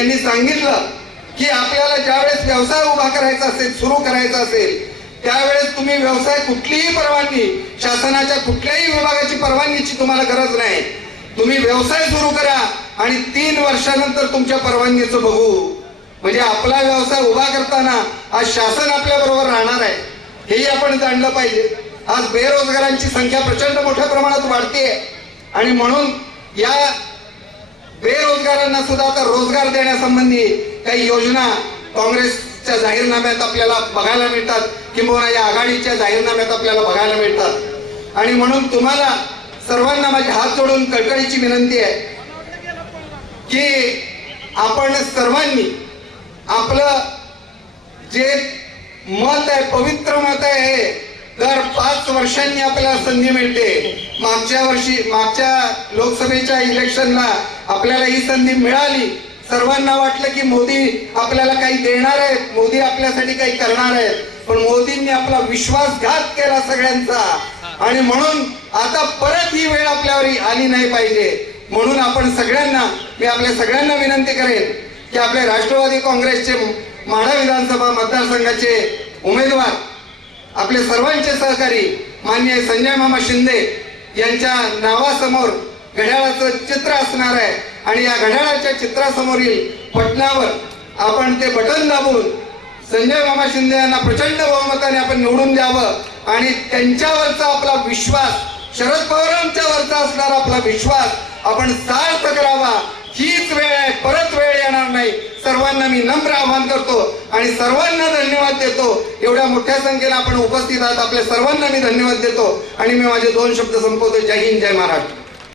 यांनी सांगितलं की आपल्याला ज्यावेळेस व्यवसाय उभा करायचा असेल सुरू करायचा असेल त्यावेळेस तुम्ही व्यवसाय कुठलीही परवानगी शासनाच्या कुठल्याही विभागाची परवानगीची तुम्हाला गरज नाही. तुम्ही व्यवसाय सुरू करा आणि तीन वर्षानंतर तुमच्या परवानगीचं बघू. म्हणजे आपला व्यवसाय उभा करताना आज शासन आपल्या बरोबर राहणार आहे हेही आपण जाणलं पाहिजे. आज बेरोजगारांची संख्या प्रचंड मोठ्या प्रमाणात वाढते आणि म्हणून या बेरोजगारांना सुद्धा आता रोजगार देण्यासंबंधी काही योजना काँग्रेसच्या जाहीरनाम्यात आपल्याला बघायला मिळतात. किंबहुना या आघाडीच्या जाहीरनाम्यात आपल्याला बघायला मिळतात. आणि म्हणून तुम्हाला सर्वांना माझे हात जोडून कळकळीची विनंती आहे की आपण सर्वांनी आपलं जे मत आहे पवित्र मत पाच वर्षांनी आपल्याला संधी मिळते. मागच्या वर्षी मागच्या लोकसभेच्या इलेक्शनला आपल्याला ही संधी मिळाली. सर्वांना वाटलं की मोदी आपल्याला काही देणार आहेत मोदी आपल्यासाठी काही करणार आहेत. पण मोदींनी आपला विश्वासघात केला सगळ्यांचा. आणि म्हणून आता परत ही वेळ आपल्यावर आली नाही पाहिजे. म्हणून आपण सगळ्यांना मी आपल्या सगळ्यांना विनंती करेन की आपले राष्ट्रवादी काँग्रेसचे माढा विधानसभा मतदारसंघाचे उमेदवार आपले सर्वांचे सहकारी मान्य संजय मामा शिंदे यांच्या नावासमोर घड्याळाचं चित्र असणार आहे. आणि या घड्याळाच्या चित्रासमोरील बटनावर आपण ते बटन दाबून संजय मामा शिंदे यांना प्रचंड बहुमताने आपण निवडून द्यावं. आणि त्यांच्यावरचा आपला विश्वास शरद पवारांच्या वरचा असणारा आपला विश्वास आपण सार्थ करावा हीच वेळ आहे परत वेळ येणार नाही सर्वांना मी नम्र आवाहन करतो आणि सर्वांना धन्यवाद देतो. एवढ्या मोठ्या संख्येला आपण उपस्थित आहात. आपल्या सर्वांना मी धन्यवाद देतो. आणि मी माझे दोन शब्द संपवतो. जय हिंद जय महाराष्ट्र.